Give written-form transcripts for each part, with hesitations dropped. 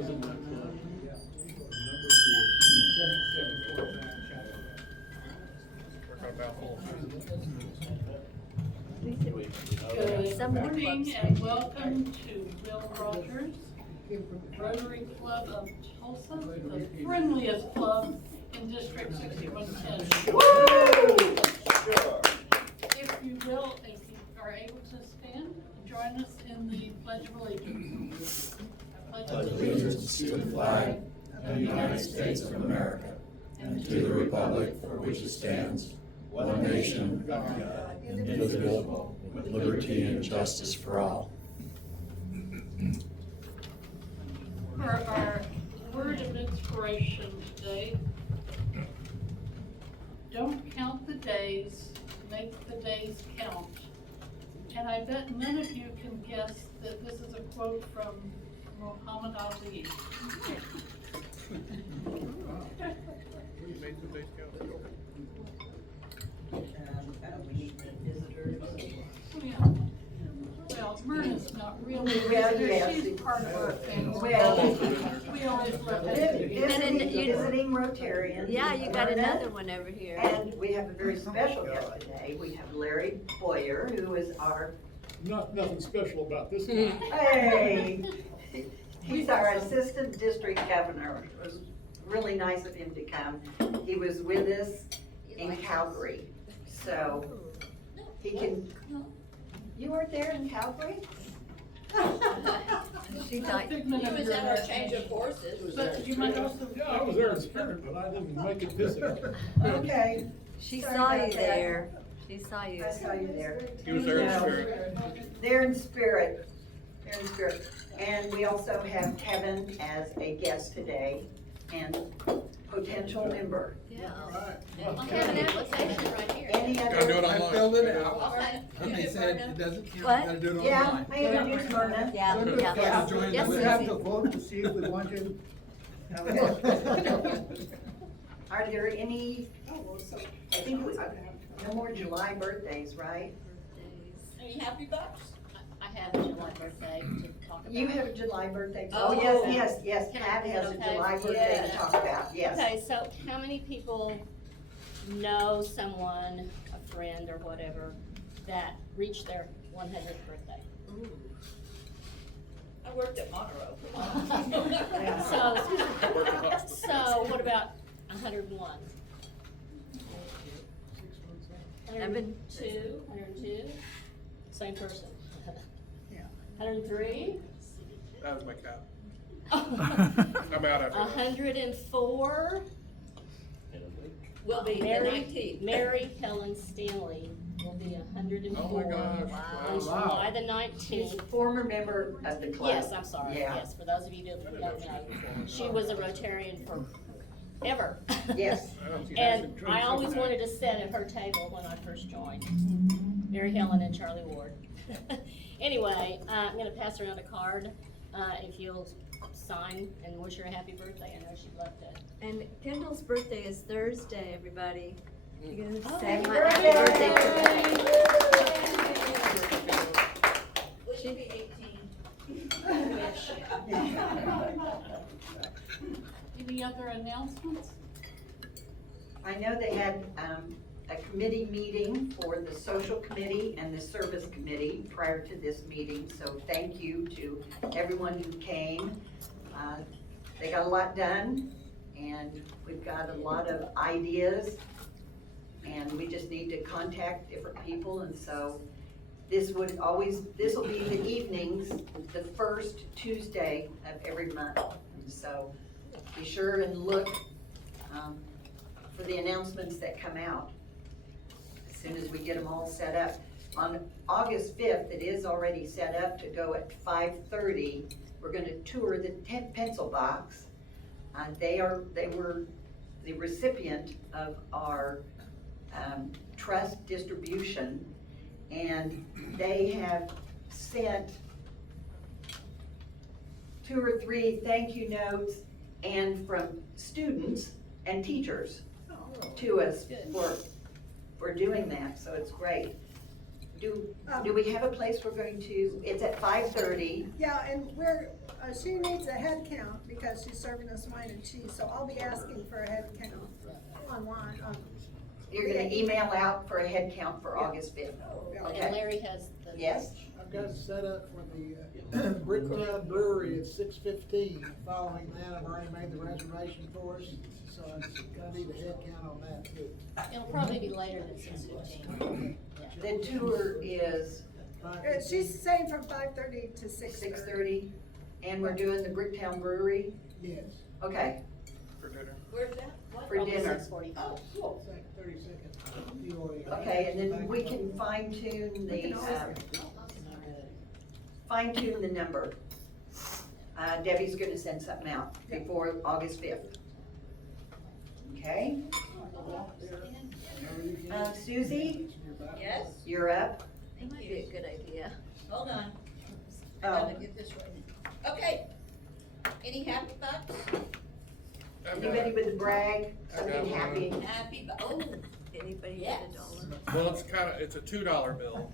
Good morning and welcome to Will Rogers, Rotary Club of Tulsa, the friendliest club in District 6110. If you will, if you are able to stand, join us in the Pledge of Allegiance. I pledge allegiance to the flag of the United States of America and to the republic for which it stands, one nation, under God, indivisible, with liberty and justice for all. For our word of inspiration today, don't count the days, make the days count. And I bet none of you can guess that this is a quote from Muhammad Ali. We need the visitors. Oh, yeah. Well, Myrna's not really a visitor, she's part of our family. Well, We always love that. Visiting Rotarians. Yeah, you got Myrna. another one over here. And we have a very special guest today. We have Larry Boyer, who is our, Nothing special about this guy. hey, he's our assistant district governor. It was really nice of him to come. He was with us in Calgary, so he can, you weren't there in Calgary? She thought, Figment of your imagination. horses. But you might also. Yeah, I was there in spirit, but I didn't make it physical. Okay. She Sorry saw about you that. there. She saw you. I saw you there. He was there in No. spirit. They're in spirit. They're in spirit. And we also have Kevin as a guest today and potential member. Yeah. All I have an application right here. Any Gotta do other? it I online. filled it out. Okay. They said it doesn't count, What? you gotta do it Yeah, online. I introduced Myrna. Yeah, yeah. Yeah. Join Yes, the- we have do. vote to see if we want to. Are there any, I think, no more July birthdays, right? Any happy bucks? I have a July birthday to talk about. You have a July birthday. Oh. Oh, yes, Can I- Pat has a okay, July birthday to yeah. talk about, yes. Okay, so how many people know someone, a friend or whatever, that reached their 100th birthday? I worked at Monroe. So what about 101? 102, 102, same person. 103? That was my cap. I'm out after that. 104? Will be the Mary, 19th. Mary Helen Stanley will be 104. Oh my gosh. On Wow. July the She's a 19th. former member of the club. Yes, I'm sorry, Yeah. yes, for those of you who don't know, she was a Rotarian for ever. Yes. And I always wanted to sit at her table when I first joined, Mary Helen and Charlie Ward. Anyway, I'm gonna pass around a card, if you'll sign and wish her a happy birthday, I know she'd love to. And Kendall's birthday is Thursday, everybody. You're gonna Oh, say happy my happy birthday. birthday today. She'd be 18. Any other announcements? I know they had a committee meeting for the social committee and the service committee prior to this meeting, so thank you to everyone who came. They got a lot done, and we've got a lot of ideas, and we just need to contact different people, and so this will be the evenings, the first Tuesday of every month. And so be sure and look for the announcements that come out as soon as we get them all set up. On August 5th, it is already set up to go at 5:30. We're gonna tour the Pencil Box. They were the recipient of our trust distribution, and they have sent 2 or 3 thank you notes and from students and teachers to us for doing that, so it's great. Do we have a place we're going to, it's at 5:30. Yeah, and where, She needs a head count because she's serving us wine and cheese, so I'll be asking for a head count online. You're gonna email out for a head count for August 5th. And Okay, Larry has the. yes? I've got it set up for the Bricktown Brewery at 6:15. Following that, I've already made the reservation for us, so I'm gonna need a head count on that too. It'll probably be later than 6:15. The tour is She's saying from 5:30 to 6:30. 6:30, and we're doing the Bricktown Brewery? Yes. Okay, For dinner. Where's that? What? for dinner. 6:45. Oh, cool. 30 seconds. You already- Okay, and then we can fine tune the number. Debbie's gonna send something out before August 5th. Okay? Susie, Yes? you're up. Thank Might you. be a good idea. Hold on. I Oh. gotta get this right. Okay. Any happy bucks? Anybody with a brag, I got something one. happy? Happy oh. Anybody Yes. get a dollar? Well, it's a $2 bill.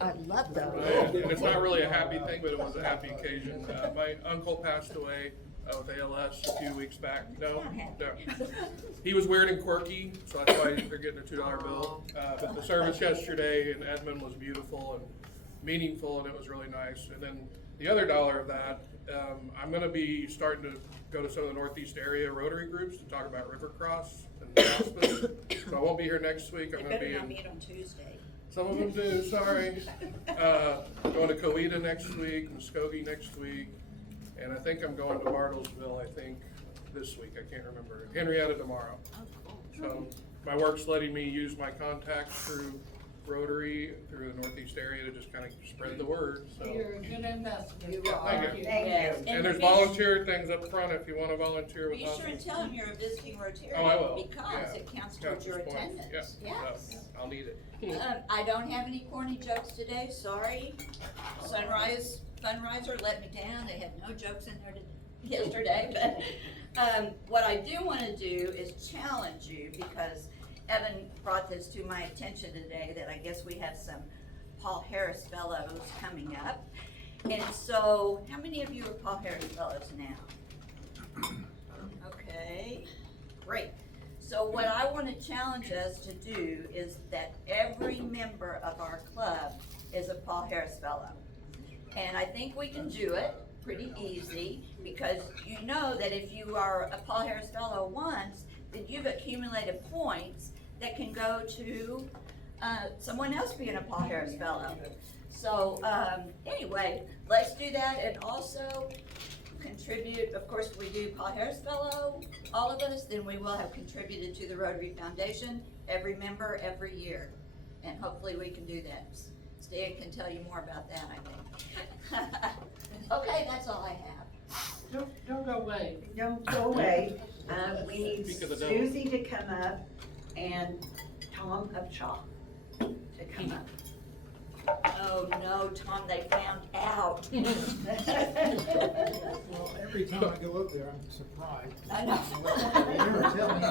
I love And it's not really a happy thing, but it was a happy occasion. My uncle passed away with ALS a few weeks back. No. He was weird and quirky, so that's why they're getting a $2 bill. But the service yesterday in Edmond was beautiful and meaningful, and it was really nice. And then the other dollar of that, I'm gonna be starting to go to some of the Northeast area Rotary groups to talk about River Cross and hospice. So I won't be here next week. I'm They gonna better be not in. meet on Tuesday. Some of them do, sorry. Going to Coweta next week, Muskogee next week, and I think I'm going to Bartlesville, I think, this week, I can't remember. Henrietta tomorrow. So my work's letting me use my contacts through Rotary, through the Northeast area to just kind of spread the word, so. You're a good ambassador. Yeah, thank you. Thank Yes. you. And there's be- volunteer things up front if you want to volunteer with Be us. sure and tell them you're a visiting Rotarian. Oh, I will, Because yeah. it counts Yeah, towards your just point. attendance. Yeah, Yes. so I'll need it. I don't have any corny jokes today, sorry. Sunrise Fundraiser let me down, they had no jokes in there yesterday, but, what I do wanna do is challenge you, because Evan brought this to my attention today, that I guess we have some Paul Harris Fellows coming up. And so, how many of you are Paul Harris Fellows now? Okay, great. So what I want to challenge us to do is that every member of our club is a Paul Harris Fellow. And I think we can do it pretty easy, because you know that if you are a Paul Harris Fellow once, then you've accumulated points that can go to someone else being a Paul Harris Fellow. So anyway, let's do that, and also contribute. Of course, we do Paul Harris Fellow, all of us, then we will have contributed to the Rotary Foundation, every member, every year. And hopefully we can do that. Stan can tell you more about that, I think. Okay, that's all I have. Don't go away. Don't go away. We need Speak of the devil. Susie to come up and Tom Upshaw to come up. Oh no, Tom, they found out. Well, every time I go up there, I'm surprised. I know. They never tell me.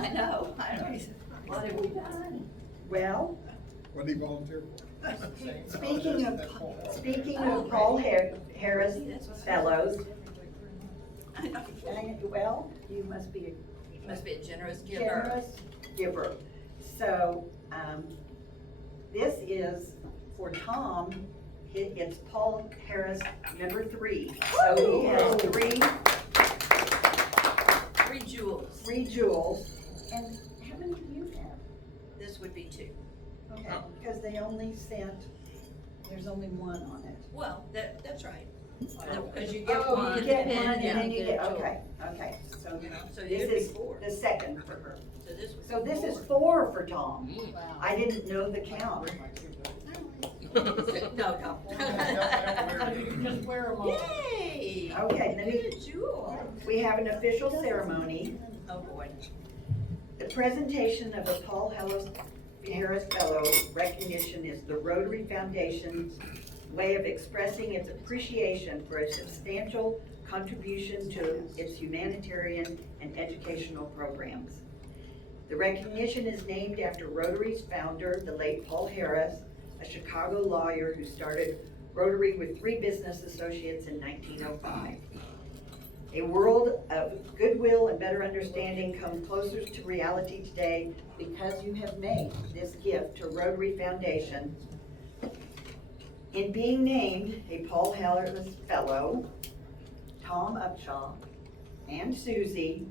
I know. What have we done? Well, What do you volunteer for? speaking of Paul Harris Fellows, I know. well, you must be Must be a generous a giver. generous giver. So, this is for Tom. It's Paul Harris, number 3. So he has Three jewels. 3 jewels. And how many do you have? This would be 2. Okay, because they only sent, there's only 1 on it. Well, that's right. Because you get Oh, one. you get and one and then you get, a jewel. okay, so So this you'd be is 4. the second for her. So this would be So this is 4. 4 for Tom. Wow. I didn't know the count. No. You can just wear them all. Yay! Okay, let me- Get a jewel. We have an official ceremony. Oh, boy. The presentation of a Paul Harris Fellow recognition is the Rotary Foundation's way of expressing its appreciation for a substantial contribution to its humanitarian and educational programs. The recognition is named after Rotary's founder, the late Paul Harris, a Chicago lawyer who started Rotary with 3 business associates in 1905. A world of goodwill and better understanding come closer to reality today because you have made this gift to Rotary Foundation. In being named a Paul Harris Fellow, Tom Upshaw and Susie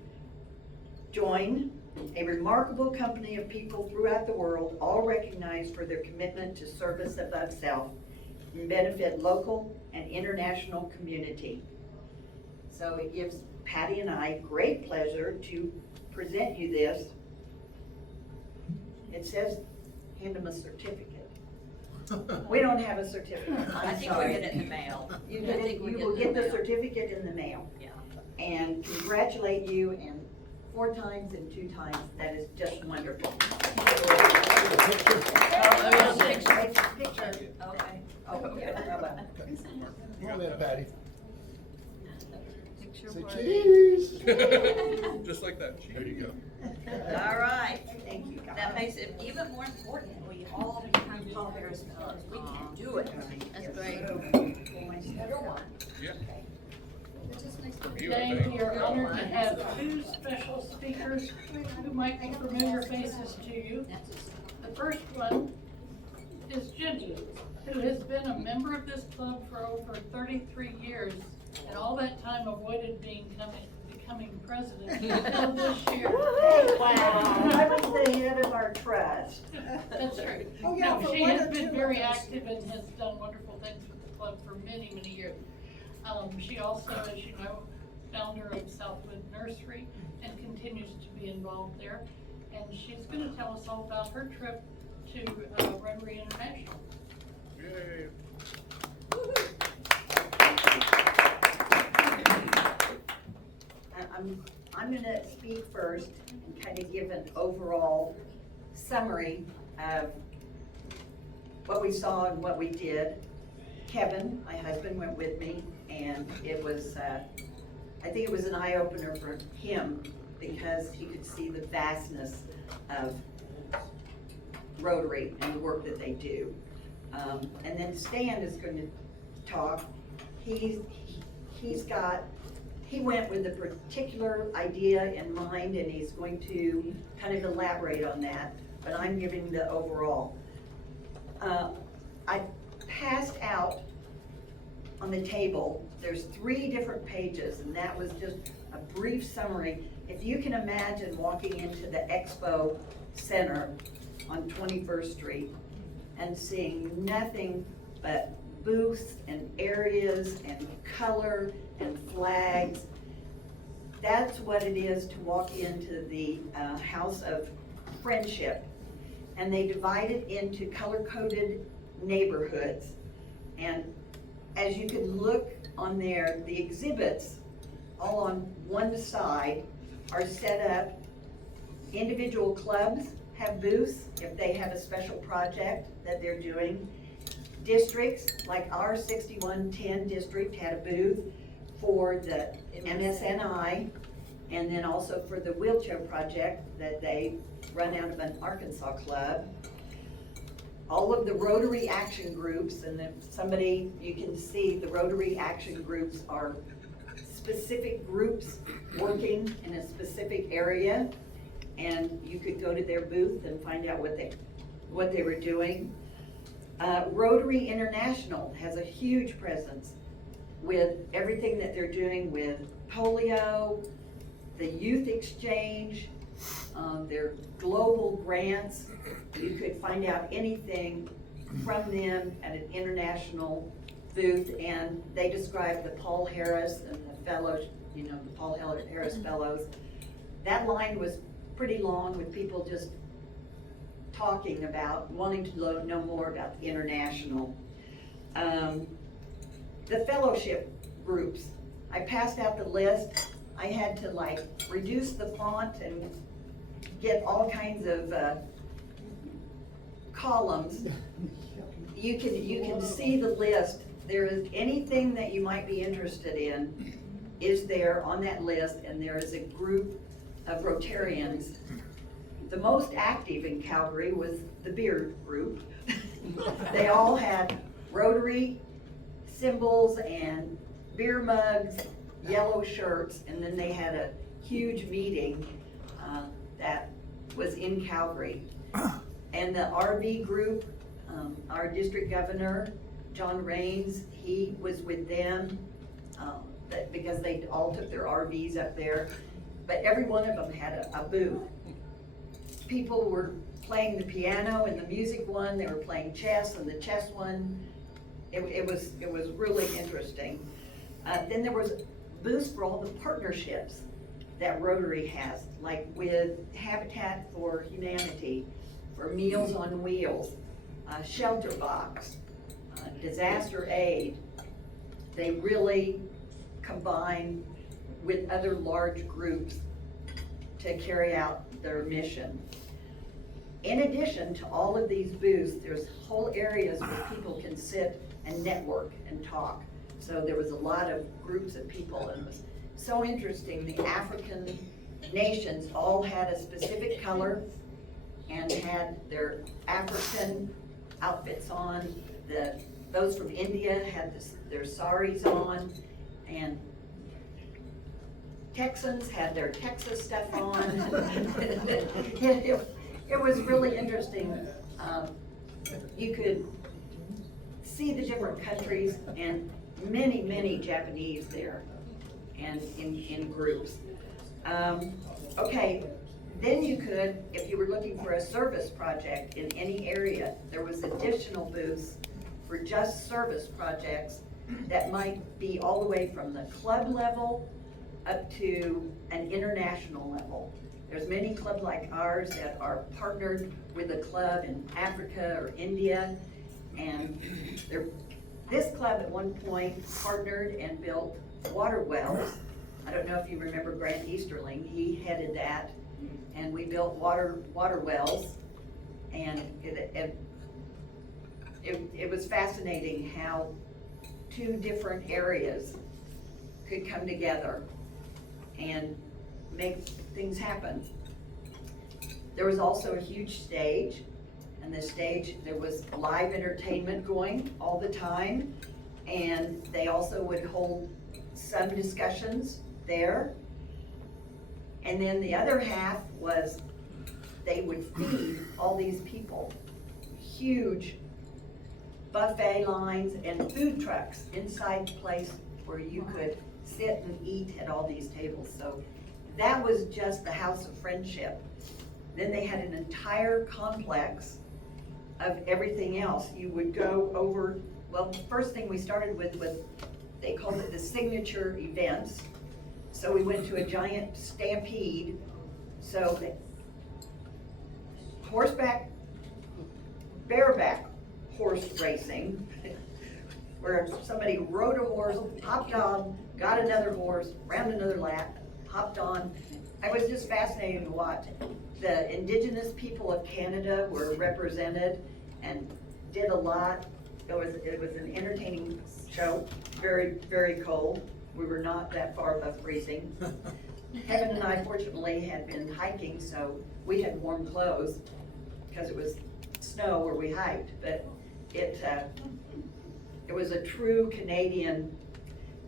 join a remarkable company of people throughout the world, all recognized for their commitment to service above self and benefit local and international community. So it gives Patty and I great pleasure to present you this. It says, hand them a certificate. We don't have a certificate, I I'm think we'll sorry. get it in the mail. You I get think it, we'll you get will it get in the mail. certificate in the mail. Yeah. And congratulate you, and 4 times and 2 times, that is just wonderful. Oh, Picture. Okay. Oh, okay. Come on then, Patty. Picture Say worthy. cheese. Just like that. There you go. All right. Thank you, guys. That makes it even more important. We all become Paul Harris Fellows. We can do it. That's great. Everyone. Yeah. You, I Today, think. we are honored to have 2 special speakers who might be familiar faces to you. The first one is Ginnie, who has been a member of this club for over 33 years, and all that time avoided becoming president until this year. I was the head of our trust. That's true. Oh, yeah, No, for she one has or been two very of us. active and has done wonderful things with the club for many, many years. She also, as you know, founder of Southwood Nursery and continues to be involved there. And she's gonna tell us all about her trip to Rotary International. Yay. I'm gonna speak first and kind of give an overall summary of what we saw and what we did. Kevin, my husband, went with me, and it was, I think it was an eye-opener for him because he could see the vastness of Rotary and the work that they do. And then Stan is going to talk. He went with a particular idea in mind, and he's going to kind of elaborate on that, but I'm giving the overall. I passed out on the table, there's 3 different pages, and that was just a brief summary. If you can imagine walking into the Expo Center on 21st Street and seeing nothing but booths and areas and color and flags, that's what it is to walk into the House of Friendship. And they divide it into color-coded neighborhoods. And as you can look on there, the exhibits all on one side are set up. Individual clubs have booths if they have a special project that they're doing. Districts, like our 6110 district, had a booth for the MSNI, and then also for the wheelchair project that they run out of an Arkansas club. All of the Rotary action groups, and if somebody, you can see the Rotary action groups are specific groups working in a specific area, and you could go to their booth and find out what they were doing. Rotary International has a huge presence with everything that they're doing with polio, the youth exchange, their global grants. You could find out anything from them at an international booth, and they describe the Paul Harris and the fellows, the Paul Harris Fellows. That line was pretty long with people just talking about, wanting to know more about the international. The fellowship groups, I passed out the list. I had to reduce the font and get all kinds of columns. You can see the list. There is anything that you might be interested in is there on that list, and there is a group of Rotarians. The most active in Calgary was the beer group. They all had Rotary symbols and beer mugs, yellow shirts, and then they had a huge meeting that was in Calgary. And the RV group, our district governor, John Raines, he was with them because they all took their RVs up there. But every one of them had a booth. People were playing the piano in the music one, they were playing chess in the chess one. It was really interesting. Then there was booths for all the partnerships that Rotary has, like with Habitat for Humanity, for Meals on Wheels, Shelter Box, Disaster Aid. They really combine with other large groups to carry out their mission. In addition to all of these booths, there's whole areas where people can sit and network and talk. So there was a lot of groups of people, and it was so interesting. The African nations all had a specific color and had their African outfits on. Those from India had their saris on, and Texans had their Texas stuff on. It was really interesting. You could see the different countries and many Japanese there, and in groups. Okay, then you could, if you were looking for a service project in any area, there was additional booths for just service projects that might be all the way from the club level up to an international level. There's many clubs like ours that are partnered with a club in Africa or India, and this club at one point partnered and built water wells. I don't know if you remember Grant Easterling, he headed that, and we built water wells, and it was fascinating how two different areas could come together and make things happen. There was also a huge stage, and the stage, there was live entertainment going all the time, and they also would hold some discussions there. And then the other half was they would feed all these people. Huge buffet lines and food trucks inside the place where you could sit and eat at all these tables. So that was just the House of Friendship. Then they had an entire complex of everything else. You would go over, well, the first thing we started with was, they called it the signature events. So we went to a giant stampede. So horseback, bareback horse racing, where somebody rode a horse, hopped on, got another horse, ran another lap, hopped on. I was just fascinated to watch. The indigenous people of Canada were represented and did a lot. It was an entertaining show, very cold. We were not that far above freezing. Kevin and I fortunately had been hiking, so we had warm clothes because it was snow where we hiked, but it was a true Canadian.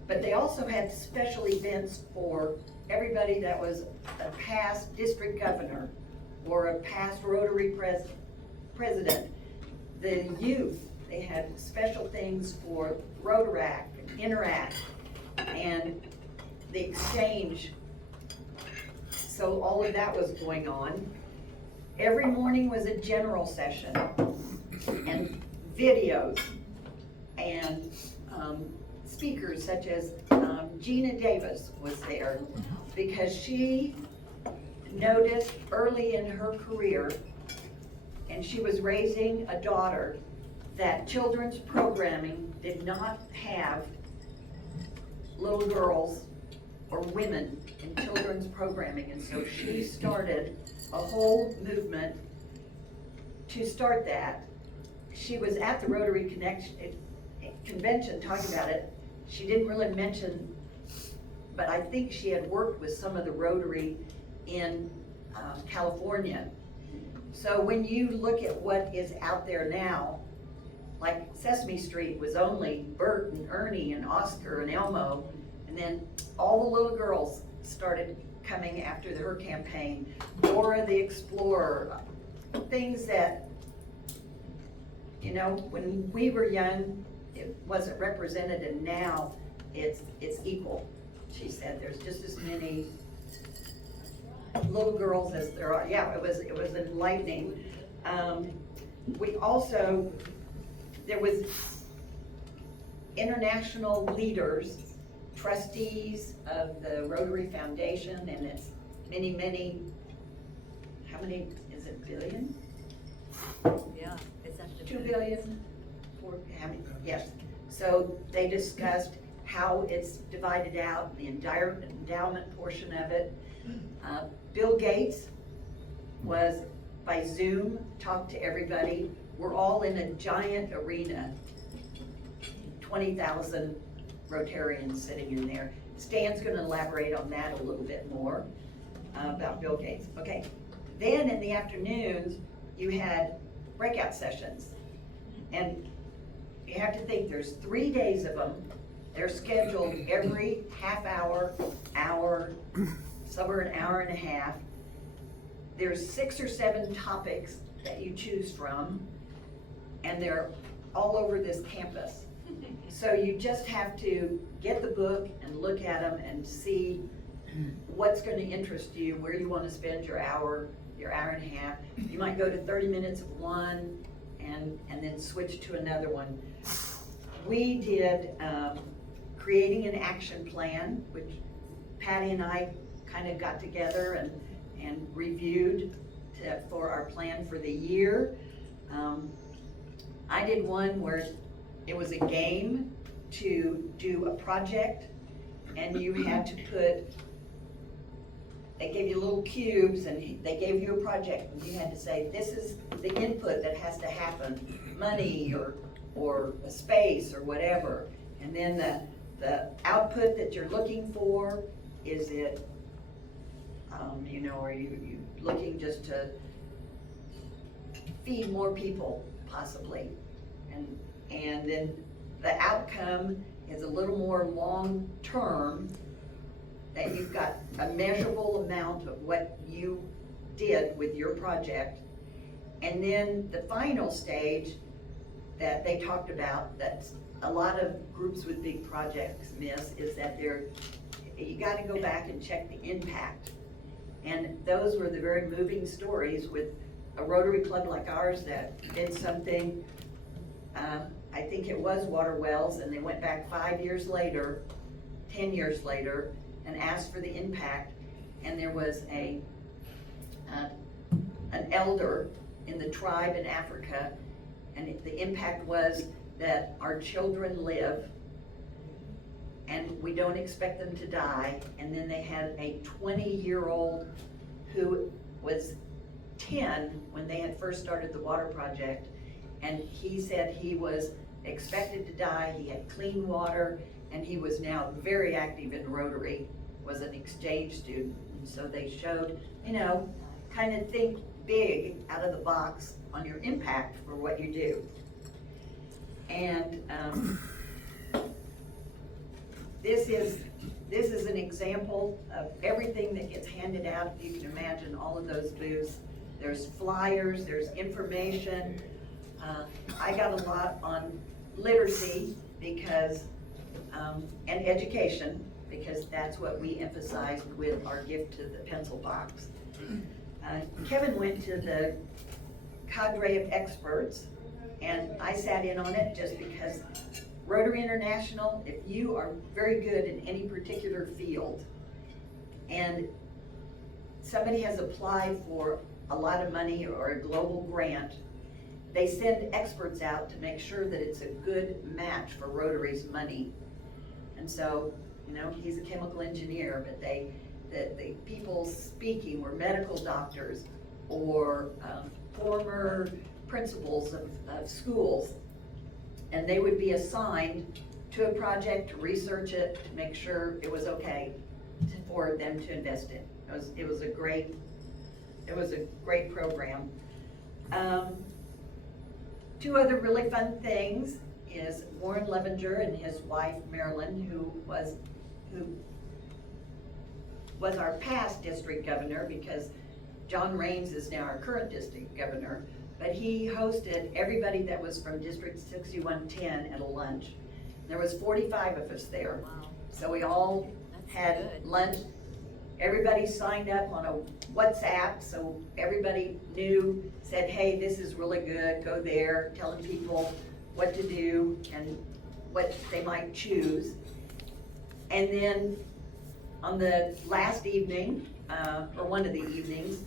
But they also had special events for everybody that was a past district governor or a past Rotary president. The youth, they had special things for Rotaract, Interact, and the exchange. So all of that was going on. Every morning was a general session and videos and speakers such as Gina Davis was there because she noticed early in her career, and she was raising a daughter, that children's programming did not have little girls or women in children's programming, and so she started a whole movement to start that. She was at the Rotary Convention talking about it. She didn't really mention, but I think she had worked with some of the Rotary in California. So when you look at what is out there now, like Sesame Street was only Bert and Ernie and Oscar and Elmo, and then all the little girls started coming after her campaign. Dora the Explorer, things that, you know, when we were young, it wasn't represented, and now it's equal. She said there's just as many little girls as there are. Yeah, it was enlightening. We also, there was international leaders, trustees of the Rotary Foundation, and it's many, how many, is it billion? Yeah, it's up to 2 billion? How many? Yes. So they discussed how it's divided out, the endowment portion of it. Bill Gates was by Zoom, talked to everybody. We're all in a giant arena, 20,000 Rotarians sitting in there. Stan's gonna elaborate on that a little bit more about Bill Gates. Okay, then in the afternoons, you had breakout sessions. And you have to think, there's 3 days of them. They're scheduled every half hour, some are an hour and a half. There's 6 or 7 topics that you choose from, and they're all over this campus. So you just have to get the book and look at them and see what's going to interest you, where you want to spend your hour and a half. You might go to 30 minutes of one and then switch to another one. We did creating an action plan, which Patty and I kind of got together and reviewed for our plan for the year. I did one where it was a game to do a project, and you had to put, they gave you little cubes and they gave you a project, and you had to say, this is the input that has to happen, money or a space or whatever. And then the output that you're looking for, is it, you know, are you looking just to feed more people, possibly? And then the outcome is a little more long-term, that you've got a measurable amount of what you did with your project. And then the final stage that they talked about, that a lot of groups with big projects miss, is that you gotta go back and check the impact. And those were the very moving stories with a Rotary Club like ours that did something, I think it was water wells, and they went back 5 years later, 10 years later, and asked for the impact. And there was an elder in the tribe in Africa, and the impact was that our children live, and we don't expect them to die. And then they had a 20-year-old who was 10 when they had first started the water project, and he said he was expected to die. He had clean water, and he was now very active in Rotary, was an exchange student. And so they showed, you know, kind of think big out of the box on your impact for what you do. And this is an example of everything that gets handed out. If you can imagine all of those booths. There's flyers, there's information. I got a lot on literacy because, and education, because that's what we emphasized with our gift to the pencil box. Kevin went to the cadre of experts, and I sat in on it just because Rotary International, if you are very good in any particular field and somebody has applied for a lot of money or a global grant, they send experts out to make sure that it's a good match for Rotary's money. And so, you know, he's a chemical engineer, but the people speaking were medical doctors or former principals of schools, and they would be assigned to a project to research it, to make sure it was okay for them to invest in. It was a great program. Two other really fun things is Warren Levenger and his wife Marilyn, who was our past district governor, because John Raines is now our current district governor, but he hosted everybody that was from District 6110 at a lunch. There was 45 of us there. Wow. So we all That's had good. lunch. Everybody signed up on a WhatsApp, so everybody knew, said, hey, this is really good, go there, telling people what to do and what they might choose. And then on the last evening, or one of the evenings,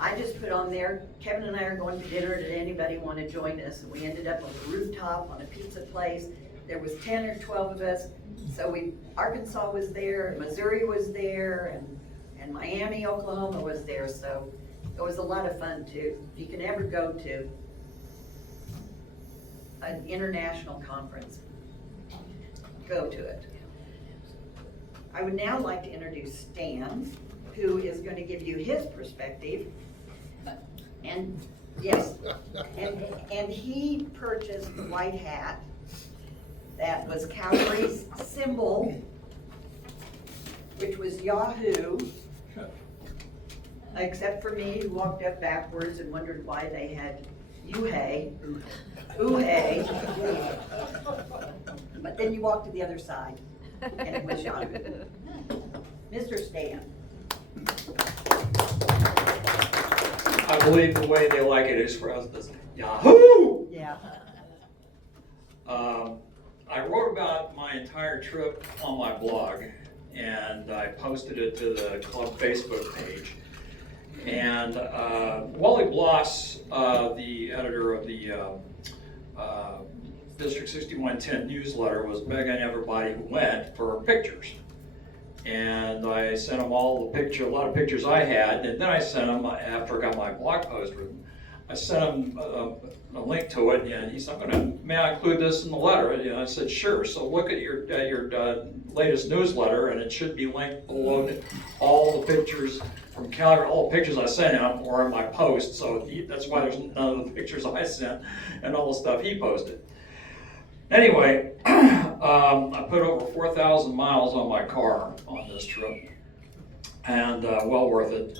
I just put on there, Kevin and I are going to dinner, did anybody want to join us? And we ended up on the rooftop on a pizza place. There was 10 or 12 of us. So Arkansas was there, and Missouri was there, and Miami, Oklahoma was there. So it was a lot of fun too. If you can ever go to an international conference, go to it. I would now like to introduce Stan, who is going to give you his perspective. And yes, and he purchased the white hat that was Calgary's symbol, which was Yahoo, except for me, who walked up backwards and wondered why they had Uhay. But then you walked to the other side, and it was Yahoo. Mr. Stan. I believe the way they like it is for us to say, Yahoo! Yeah. I wrote about my entire trip on my blog, and I posted it to the club Facebook page. And Wally Bloss, the editor of the District 6110 newsletter, was begging everybody who went for pictures. And I sent him all the a lot of pictures I had, and then I sent him, after I got my blog post written, I sent him a link to it, and he said, may I include this in the letter? And I said, sure. So look at your latest newsletter, and it should be linked below all the pictures from Calgary. All the pictures I sent him were in my post, so that's why there's none of the pictures I sent and all the stuff he posted. Anyway, I put over 4,000 miles on my car on this trip, and well worth it.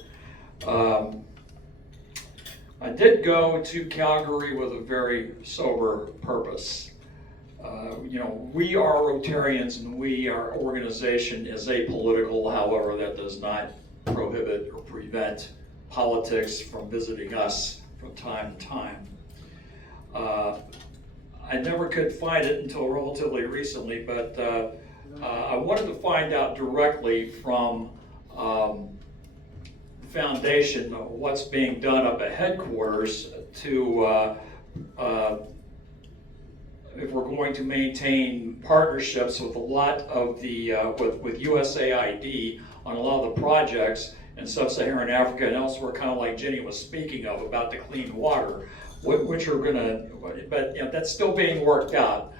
I did go to Calgary with a very sober purpose. We are Rotarians, and our organization is apolitical. However, that does not prohibit or prevent politics from visiting us from time to time. I never could find it until relatively recently, but I wanted to find out directly from the foundation what's being done up at headquarters to if we're going to maintain partnerships with a lot of the with USAID on a lot of the projects in sub-Saharan Africa and elsewhere, kind of like Ginnie was speaking of about the clean water, which are but that's still being worked out.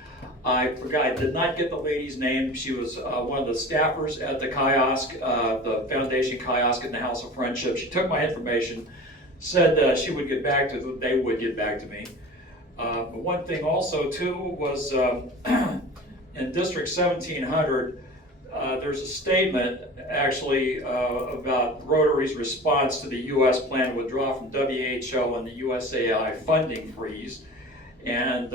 I forgot, I did not get the lady's name. She was one of the staffers at the kiosk, the foundation kiosk in the House of Friendship. She took my information, said she would get back to, they would get back to me. But one thing also too was in District 1700, there's a statement actually about Rotary's response to the U.S. plan to withdraw from WHO and the USAI funding freeze. And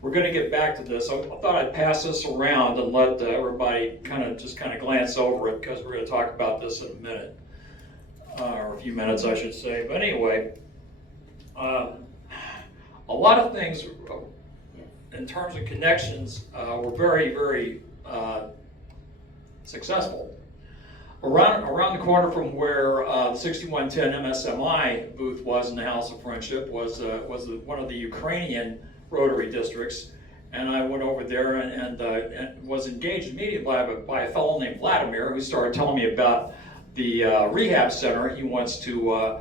we're going to get back to this. I thought I'd pass this around and let everybody kind of glance over it, because we're going to talk about this in a minute, or a few minutes, I should say. But anyway, a lot of things in terms of connections were very, very successful. Around the corner from where the 6110 MSMI booth was in the House of Friendship was one of the Ukrainian Rotary districts, and I went over there and was engaged immediately by a fellow named Vladimir, who started telling me about the rehab center he wants to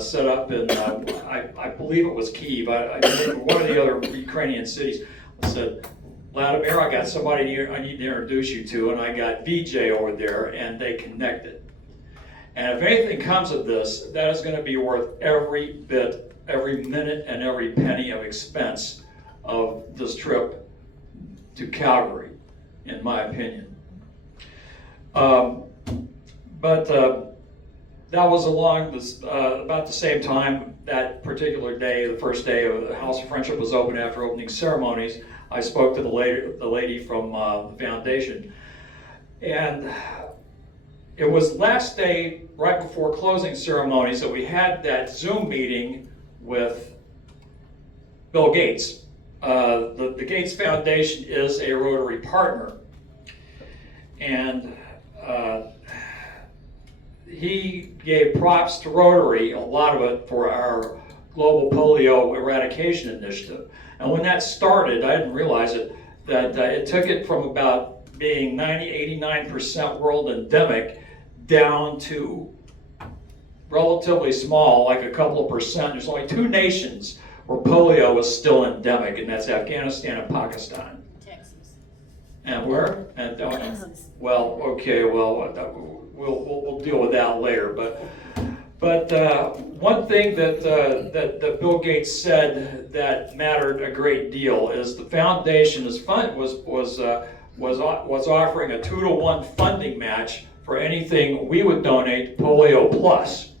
set up in, I believe it was Kyiv, one of the other Ukrainian cities. I said, Vladimir, I got somebody I need to introduce you to, and I got VJ over there, and they connected. And if anything comes of this, that is going to be worth every bit, every minute, and every penny of expense of this trip to Calgary, in my opinion. That was along this, about the same time that particular day, the first day of the House of Friendship was open after opening ceremonies. I spoke to the lady from the foundation. And it was last day, right before closing ceremonies, that we had that Zoom meeting with Bill Gates. The Gates Foundation is a Rotary partner. And he gave props to Rotary, a lot of it for our global polio eradication initiative. And when that started, I didn't realize it, that it took it from about being 89% world endemic down to relatively small, like a couple of percent. There's only 2 nations where polio is still endemic, and that's Afghanistan and Pakistan. Texas. And where? And Texas. well, okay, well, we'll deal with that later. But one thing that Bill Gates said that mattered a great deal is the foundation was offering a 2-to-1 funding match for anything we would donate to Polio Plus.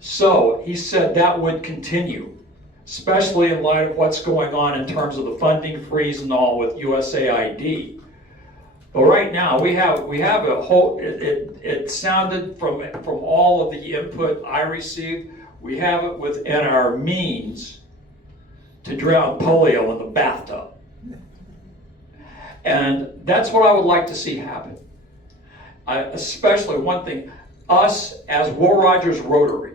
So he said that would continue, especially in light of what's going on in terms of the funding freeze and all with USAID. But right now we have a whole. It sounded from all of the input I received, we have it within our means to drown polio in the bathtub, and that's what I would like to see happen. Especially one thing, us as Will Rogers Rotary,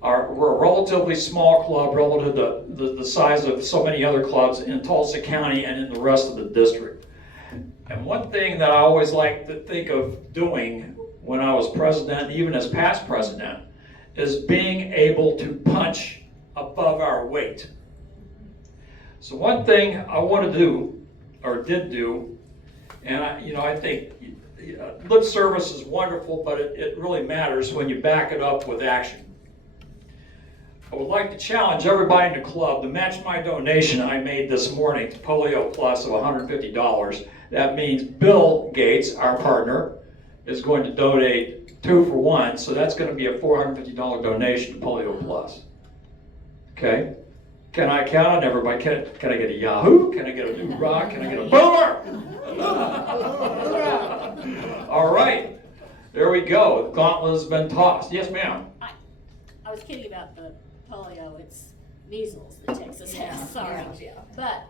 we're a relatively small club relative to the size of so many other clubs in Tulsa County and in the rest of the district. And one thing that I always like to think of doing when I was president, even as past president, is being able to punch above our weight. So one thing I want to do, or did do, and I think lip service is wonderful, but it really matters when you back it up with action. I would like to challenge everybody in the club to match my donation I made this morning to Polio Plus of $150. That means Bill Gates, our partner, is going to donate 2 for 1, so that's going to be a $450 donation to Polio Plus. Okay? Can I count on everybody? Can I get a Yahoo? Can I get a new rock? Can I get a boomer? All right. There we go. The gauntlet has been tossed. Yes, ma'am. I was kidding about the polio, it's measles that Texas has, sorry. Yeah. But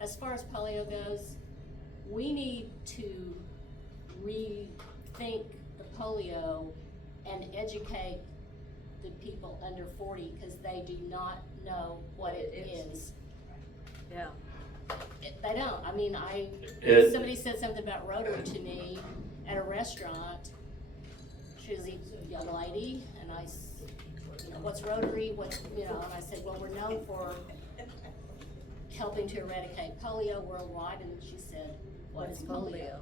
as far as polio goes, we need to rethink the polio and educate the people under 40 because they do not know what it is. Yeah. They don't. I mean, somebody said something about Rotary to me at a restaurant. She was a young lady, and I what's Rotary, and I said, well, we're known for helping to eradicate polio worldwide, and she said, what is polio?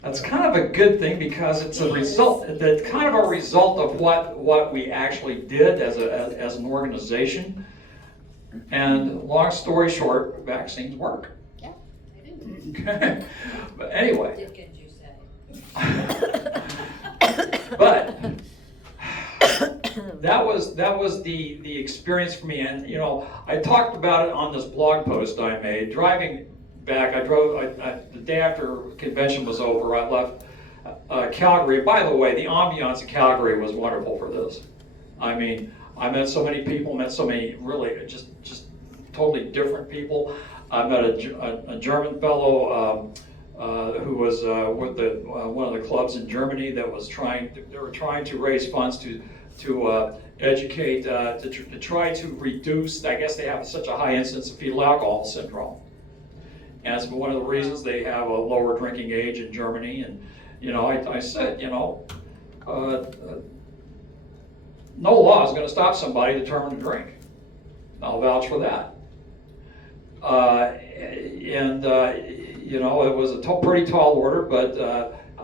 That's kind of a good thing because it's a result. It's kind of a result of what we actually did as an organization. And long story short, vaccines work. Yeah, they do. Okay, but anyway. Did you say? But that was the experience for me, and I talked about it on this blog post I made. Driving back, the day after convention was over, I left Calgary. By the way, the ambiance of Calgary was wonderful for this. I mean, I met so many people, met so many really just totally different people. I met a German fellow who was with one of the clubs in Germany that was trying to raise funds to educate, to try to reduce, I guess they have such a high incidence of fetal alcohol syndrome. And it's one of the reasons they have a lower drinking age in Germany. And, I said, no law is going to stop somebody determined to drink. I'll vouch for that. It was a pretty tall order, but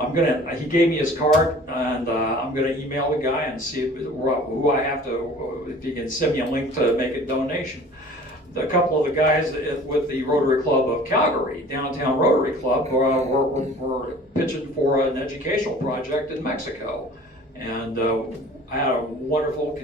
he gave me his card, and I'm gonna email the guy and see who I have to, if he can send me a link to make a donation. A couple of the guys with the Rotary Club of Calgary, Downtown Rotary Club, were pitching for an educational project in Mexico. And I had a wonderful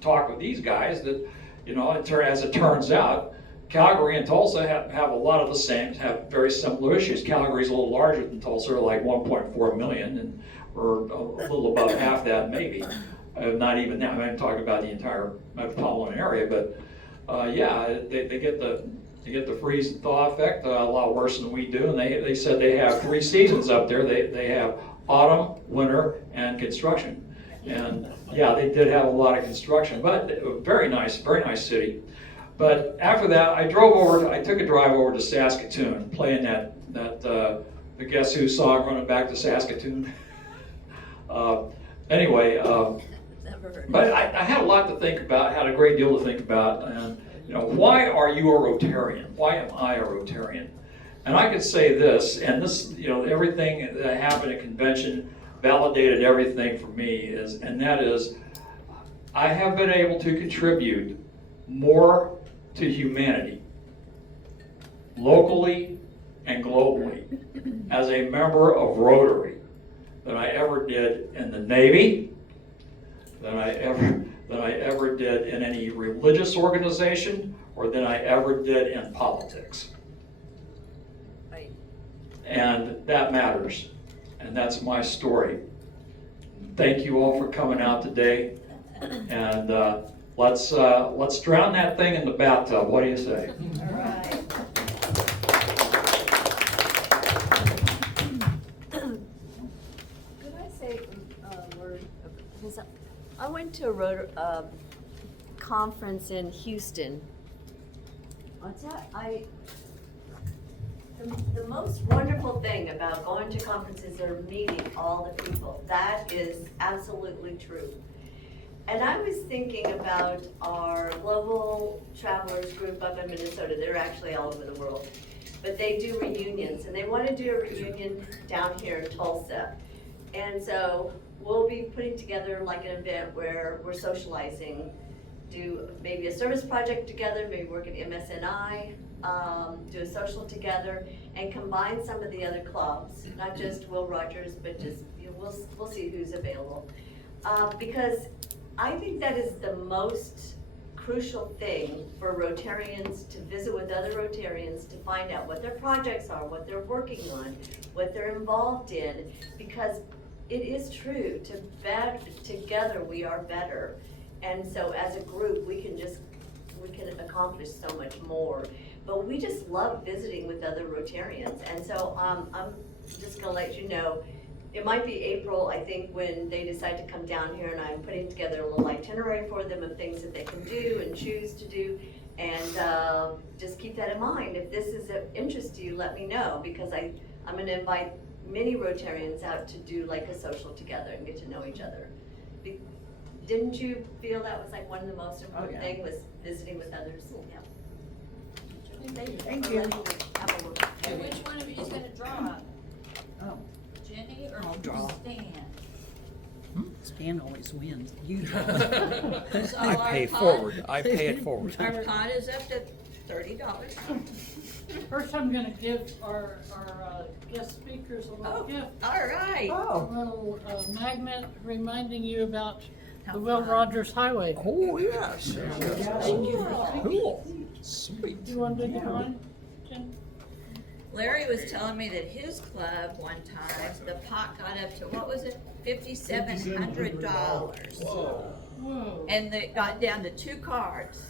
talk with these guys that, as it turns out, Calgary and Tulsa have a lot of the same, have very similar issues. Calgary's a little larger than Tulsa, like 1.4 million, and we're a little above half that maybe. Not even that, I'm talking about the entire metropolitan area, but they get the freeze and thaw effect a lot worse than we do, and they said they have 3 seasons up there. They have autumn, winter, and construction. And yeah, they did have a lot of construction, but very nice city. But after that, I took a drive over to Saskatoon, playing the Guess Who song, Running Back to Saskatoon. Anyway, but I had a lot to think about, had a great deal to think about, and why are you a Rotarian? Why am I a Rotarian? And I could say this, and this, everything that happened at convention validated everything for me, and that is, I have been able to contribute more to humanity, locally and globally, as a member of Rotary than I ever did in the Navy, than I ever did in any religious organization, or than I ever did in politics. Right. And that matters, and that's my story. Thank you all for coming out today, and let's drown that thing in the bathtub. What do you say? All right. Could I say a word? Because I went to a conference in Houston. The most wonderful thing about going to conferences are meeting all the people. That is absolutely true. And I was thinking about our global travelers group up in Minnesota. They're actually all over the world. But they do reunions, and they want to do a reunion down here in Tulsa. And so we'll be putting together like an event where we're socializing, do maybe a service project together, maybe work at MSNI, do a social together, and combine some of the other clubs, not just Will Rogers, but just, we'll see who's available. Because I think that is the most crucial thing for Rotarians to visit with other Rotarians, to find out what their projects are, what they're working on, what they're involved in, because it is true, together we are better. And so as a group, we can accomplish so much more. But we just love visiting with other Rotarians. And so I'm just gonna let you know, it might be April, I think, when they decide to come down here, and I'm putting together a little itinerary for them of things that they can do and choose to do. And just keep that in mind. If this is of interest to you, let me know, because I'm gonna invite many Rotarians out to do like a social together and get to know each other. Didn't you feel that was like one of the most important things, was visiting with others? Yeah. Thank you. And which one of you is gonna draw? Oh. Ginny or I'll draw. Stan? Stan always wins. You So I our pay pot- forward. I pay it forward. Our pot is up to $30. First, I'm gonna give our guest speakers a little Oh, gift. all right. A little magnet reminding you about How the Will fun. Rogers Highway. Oh, yes. Thank you. Cool. Sweet. Do you want to do the one, Jen? Larry was telling me that his club one time, the pot got up to, what was it, $5,700. Whoa. And it got down to 2 cards.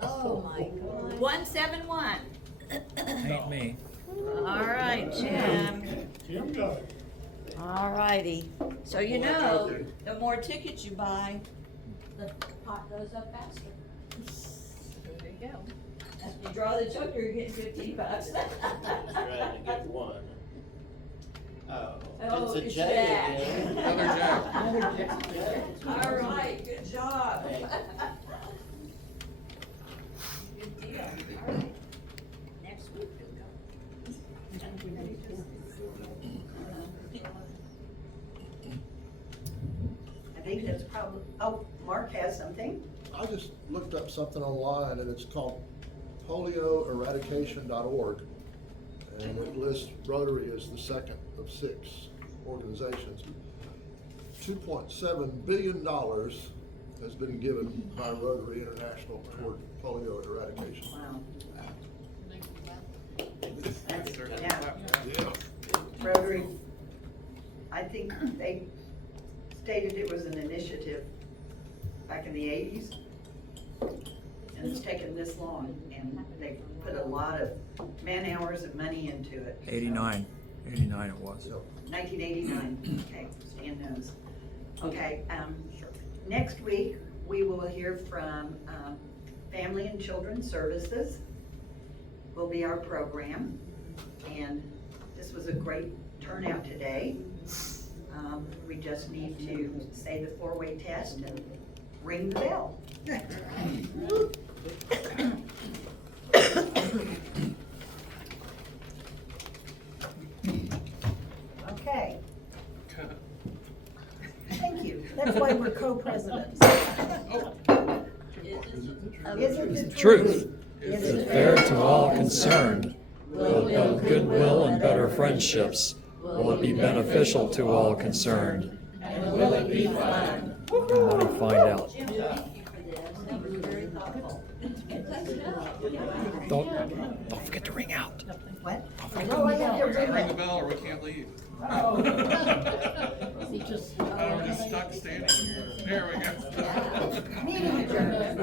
Oh, my God. 171. Ain't me. All right, Jim. All righty. So the more tickets you buy, the pot goes up faster. There you go. If you draw the joker, you're getting $15. That's right, you get one. Oh, Oh, it's a it's J Jack. again. Another Jack. All right, good job. Thank you. Good deal. All right. Next week we'll go. Oh, Mark has something? I just looked up something online and it's called polioeradication.org. And it lists Rotary as the second of 6 organizations. $2.7 billion has been given by Rotary International toward polio eradication. Wow. Yeah. Rotary, I think they stated it was an initiative back in the 80s. And it's taken this long, and they put a lot of man-hours and money into it. 89 it was. 1989, okay, Stan knows. Okay, next week, we will hear from Family and Children's Services, will be our program. And this was a great turnout today. We just need to say the 4-way test and ring the bell. Okay. Thank you. That's why we're co-presidents. Isn't it Truth. Is it fair to all concerned? Will it build goodwill and better friendships? Will it be beneficial to all concerned? And will it be fun? Let me find out. Jim, thank you for this. That was very thoughtful. Don't forget to ring out. What? Ring the bell or we can't leave. He just. We're just stuck standing here. There we go. Meeting adjourned.